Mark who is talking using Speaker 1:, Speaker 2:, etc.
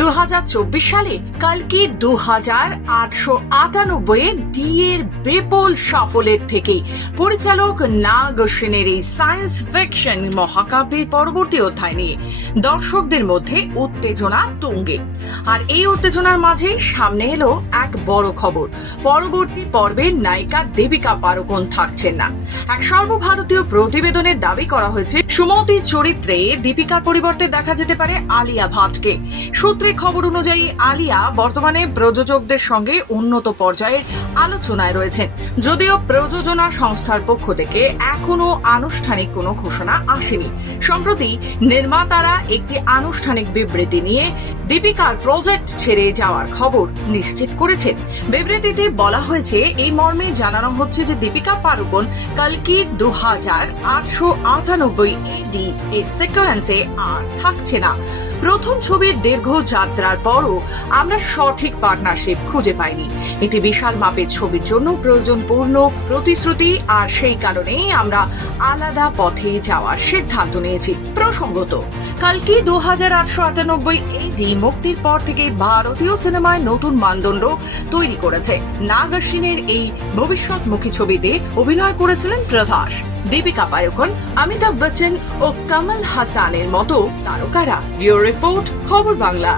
Speaker 1: দু হাজার চব্বিশ সালে কালকি দু হাজার আটশো আটানব্বই দিয়ের বেপল সাফল্যের থেকে পরিচালক নাগ সেনের এই সায়েন্স ফিকশন মহাকাব্যের পরবর্তী অধ্যায় নিয়ে। দর্শকদের মধ্যে উত্তেজনা তুঙ্গে। আর এই উত্তেজনার মাঝে সামনে এলো এক বড় খবর। পরবর্তী পর্বের নায়িকা দেবিকা পারুকন থাকছেন না। এক সর্বভারতীয় প্রতিবেদনে দাবি করা হয়েছে সুমতি চরিত্রে দীপিকার পরিবর্তে দেখা যেতে পারে আলিয়া ভাটকে। সূত্রে খবর অনুযায়ী আলিয়া বর্তমানে প্রযোজকদের সঙ্গে উন্নত পর্যায়ের আলোচনায় রয়েছেন। যদিও প্রযোজনা সংস্থার পক্ষ থেকে এখনও আনুষ্ঠানিক কোনো ঘোষণা আসেনি। সম্প্রতি নির্মাতারা একটি আনুষ্ঠানিক বিবৃতি নিয়ে দীপিকার প্রজেক্ট ছেড়ে যাওয়ার খবর নিশ্চিত করেছেন। বিবৃতিতে বলা হয়েছে, এই মর্মে জানানো হচ্ছে যে দীপিকা পাড়ুকোন কালকি দু হাজার আটশো আটানব্বই এডি এর সিকোয়েন্সে আর থাকছে না। প্রথম ছবির দীর্ঘ যাত্রার পরও আমরা সঠিক পার্টনারশিপ খুঁজে পাইনি। এটি বিশাল মাপের ছবির জন্য প্রয়োজন পূর্ণ প্রতিশ্রুতি আর সেই কারণেই আমরা আলাদা পথে যাওয়ার সিদ্ধান্ত নিয়েছি। প্রসঙ্গত, কালকে দু হাজার আটশো আটানব্বই এডি মুক্তির পর থেকে ভারতীয় সিনেমায় নতুন মানদণ্ড তৈরি করেছে। নাগাসিনের এই ভবিষ্যৎমুখী ছবিতে অভিনয় করেছিলেন প্রভাস। দীপিকা পায়কন, অমিতাভ বচ্চন ও কমল হাসানের মতো তারকারা। রিপোর্ট খবর বাংলা।